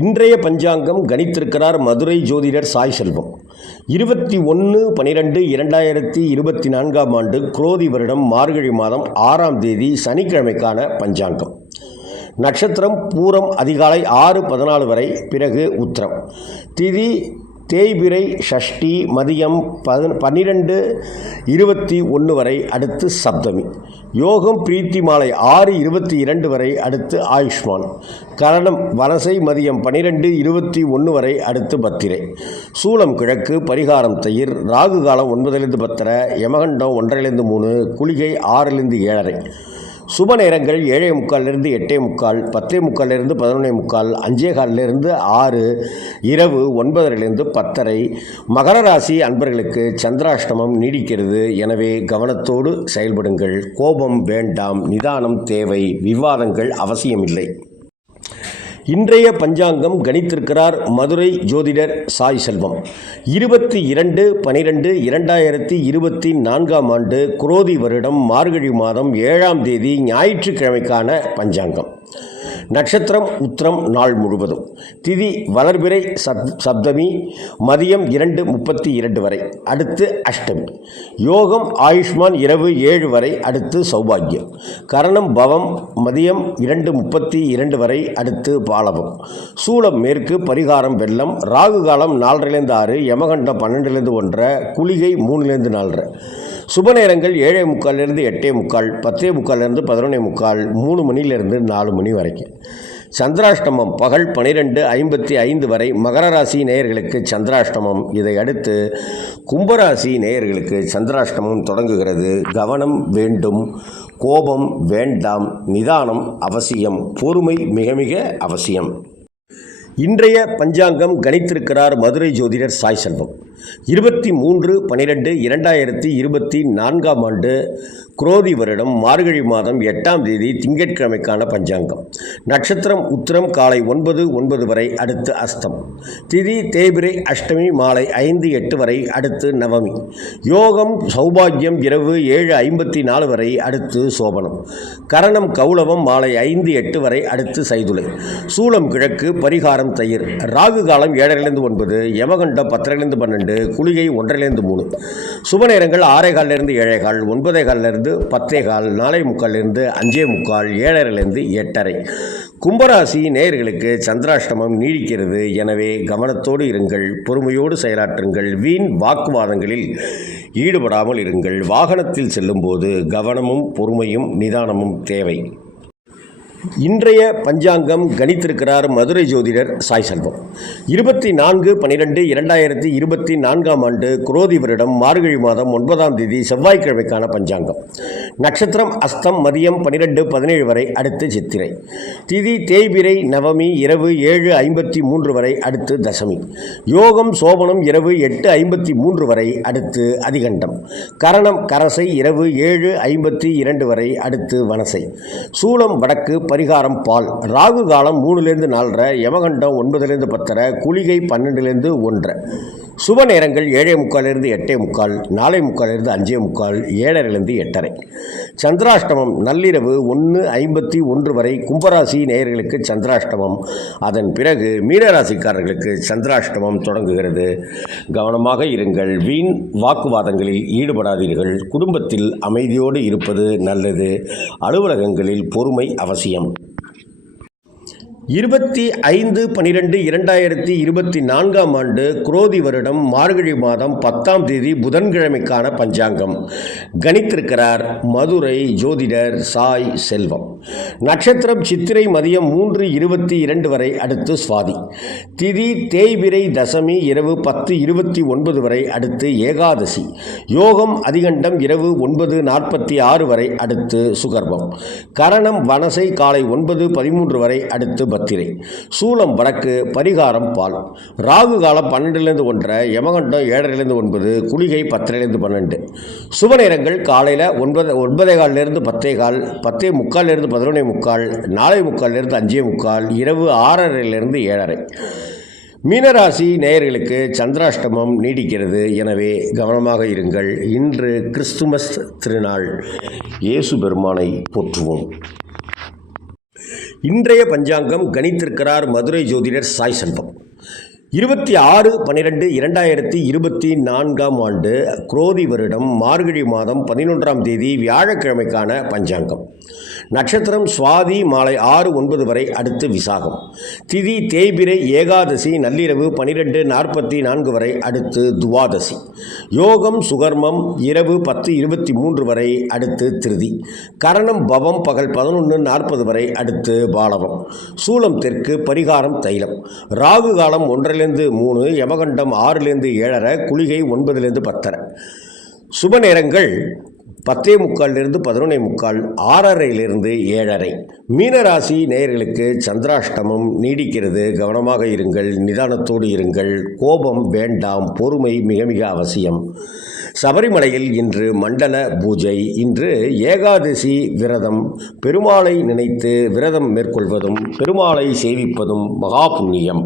இன்றைய பஞ்சாங்கம் கணித்திருக்கிறார் மதுரை ஜோதிடர் சாய் செல்வம். 21/12/2024 ஆண்டு குரோதி வருடம் மார்கழி மாதம் 6ஆம் தேதி சனிக்கிழமைக்கான பஞ்சாங்கம். நட்சத்திரம் பூரம் அதிகாலை 6:14 வரை, பிறகு உத்திரம். திதி தேய்பிரை ஷஷ்டி மதியம் 12:21 வரை, அடுத்து சப்தமி. யோகம் பிரீத்தி மாலை 6:22 வரை, அடுத்து ஆயுஷ்மான். கரணம் வனசை மதியம் 12:21 வரை, அடுத்து பத்திரை. சூலம் கிழக்கு, பரிகாரம் தயிர். ராகு காலம் 9 10, யமகண்டம் 1 3, குளிகை 6 7:30. சுப நேரங்கள் 7:45 8:45, 10:45 11:45, 5:15 6, இரவு 9:30 10:30. மகர ராசி அன்பர்களுக்கு சந்திராஷ்டமம் நீடிக்கிறது. எனவே கவனத்தோடு செயல்படுங்கள். கோபம் வேண்டாம், நிதானம் தேவை, விவாதங்கள் அவசியமில்லை. இன்றைய பஞ்சாங்கம் கணித்திருக்கிறார் மதுரை ஜோதிடர் சாய் செல்வம். 22/12/2024 ஆண்டு குரோதி வருடம் மார்கழி மாதம் 7ஆம் தேதி ஞாயிற்றுக்கிழமைக்கான பஞ்சாங்கம். நட்சத்திரம் உத்திரம் நாள் முழுவதும். திதி வளர்பிறை சப்தமி மதியம் 2:32 வரை, அடுத்து அஷ்டமி. யோகம் ஆயுஷ்மான் இரவு 7 வரை, அடுத்து சௌபாகியம். கரணம் பவம் மதியம் 2:32 வரை, அடுத்து பாலவம். சூலம் மேற்கு, பரிகாரம் வெள்ளம். ராகு காலம் 4 6, யமகண்டம் 12 1, குளிகை 3 4. சுப நேரங்கள் 7:45 8:45, 10:45 11:45, 3 மணிலிருந்து 4 மணி வரைக்கும். சந்திராஷ்டமம் பகல் 12:55 வரை. மகர ராசி நேயர்களுக்கு சந்திராஷ்டமம். இதை அடுத்து கும்பராசி நேயர்களுக்கு சந்திராஷ்டமம் தொடங்குகிறது. கவனம் வேண்டும், கோபம் வேண்டாம், நிதானம் அவசியம், பொறுமை மிக மிக அவசியம். இன்றைய பஞ்சாங்கம் கணித்திருக்கிறார் மதுரை ஜோதிடர் சாய் செல்வம். 23/12/2024 ஆண்டு குரோதி வருடம் மார்கழி மாதம் 8ஆம் தேதி திங்கட்கிழமைக்கான பஞ்சாங்கம். நட்சத்திரம் உத்திரம் காலை 9:09 வரை, அடுத்து அஸ்தம். திதி தேய்பிரை அஷ்டமி மாலை 5:08 வரை, அடுத்து நவமி. யோகம் சௌபாகியம் இரவு 7:54 வரை, அடுத்து சோபனம். கரணம் கௌளவம் மாலை 5:08 வரை, அடுத்து சைதுளை. சூலம் கிழக்கு, பரிகாரம் தயிர். ராகு காலம் 7 9, யமகண்டம் 10 12, குளிகை 1 3. சுப நேரங்கள் 6:15 7:15, 9:15 10:15, 4:45 5:45, 7:30 8:30. கும்பராசி நேயர்களுக்கு சந்திராஷ்டமம் நீடிக்கிறது. எனவே கவனத்தோடு இருங்கள், பொறுமையோடு செயலாற்றுங்கள், வீண் வாக்குவாதங்களில் ஈடுபடாமல் இருங்கள். வாகனத்தில் செல்லும்போது கவனமும் பொறுமையும் நிதானமும் தேவை. இன்றைய பஞ்சாங்கம் கணித்திருக்கிறார் மதுரை ஜோதிடர் சாய் செல்வம். 24/12/2024 ஆண்டு குரோதி வருடம் மார்கழி மாதம் 9ஆம் தேதி செவ்வாய்க்கிழமைக்கான பஞ்சாங்கம். நட்சத்திரம் அஸ்தம் மதியம் 12:17 வரை, அடுத்து சித்திரை. திதி தேய்பிரை நவமி இரவு 7:53 வரை, அடுத்து தசமி. யோகம் சோபனம் இரவு 8:53 வரை, அடுத்து அதிகண்டம். கரணம் கரசை இரவு 7:52 வரை, அடுத்து வனசை. சூலம் வடக்கு, பரிகாரம் பால். ராகு காலம் 3 4, யமகண்டம் 9 10, குளிகை 12 1. சுப நேரங்கள் 7:45 8:45, 4:45 5:45, 7:30 8:30. சந்திராஷ்டமம் நள்ளிரவு 1:51 வரை. கும்பராசி நேயர்களுக்கு சந்திராஷ்டமம். அதன் பிறகு மீனராசிக்காரர்களுக்கு சந்திராஷ்டமம் தொடங்குகிறது. கவனமாக இருங்கள், வீண் வாக்குவாதங்களில் ஈடுபடாதீர்கள். குடும்பத்தில் அமைதியோடு இருப்பது நல்லது. அலுவலகங்களில் பொறுமை அவசியம். 25/12/2024 ஆண்டு குரோதி வருடம் மார்கழி மாதம் 10ஆம் தேதி புதன்கிழமைக்கான பஞ்சாங்கம் கணித்திருக்கிறார் மதுரை ஜோதிடர் சாய் செல்வம். நட்சத்திரம் சித்திரை மதியம் 3:22 வரை, அடுத்து சுவாதி. திதி தேய்பிரை தசமி இரவு 10:29 வரை, அடுத்து ஏகாதசி. யோகம் அதிகண்டம் இரவு 9:46 வரை, அடுத்து சுகர்பம். கரணம் வனசை காலை 9:13 வரை, அடுத்து பத்திரை. சூலம் வடக்கு, பரிகாரம் பால். ராகு காலம் 12 1, யமகண்டம் 7 9, குளிகை 10 12. சுப நேரங்கள் காலையில் 9:15 10:15, 10:45 11:45, 4:45 5:45, இரவு 6:30 7:30. மீனராசி நேயர்களுக்கு சந்திராஷ்டமம் நீடிக்கிறது. எனவே கவனமாக இருங்கள். இன்று கிறிஸ்துமஸ் திருநாள். இயேசு பெருமானை போற்றுவோம். இன்றைய பஞ்சாங்கம் கணித்திருக்கிறார் மதுரை ஜோதிடர் சாய் செல்வம். 26/12/2024 குரோதி வருடம் மார்கழி மாதம் 11ஆம் தேதி வியாழக்கிழமைக்கான பஞ்சாங்கம். நட்சத்திரம் சுவாதி மாலை 6-9 வரை, அடுத்து விசாகம். திதி தேய்பிரை ஏகாதசி நள்ளிரவு 12:44 வரை, அடுத்து துவாதசி. யோகம் சுகர்மம் இரவு 10:23 வரை, அடுத்து திருதி. கரணம் பவம் பகல் 11:40 வரை, அடுத்து பாலவம். சூலம் தெற்கு, பரிகாரம் தைலம். ராகு காலம் 1-3, யமகண்டம் 6-7:30, குளிகை 9-10:30. சுப நேரங்கள் 10:45 11:45, 6:30 7:30. மீனராசி நேயர்களுக்கு சந்திராஷ்டமம் நீடிக்கிறது. கவனமாக இருங்கள், நிதானத்தோடு இருங்கள், கோபம் வேண்டாம், பொறுமை மிக மிக அவசியம். சபரிமலையில் இன்று மண்டல பூஜை. இன்று ஏகாதசி விரதம். பெருமாளை நினைத்து விரதம் மேற்கொள்வதும் பெருமாளை சேவிப்பதும் மகா புண்ணியம்.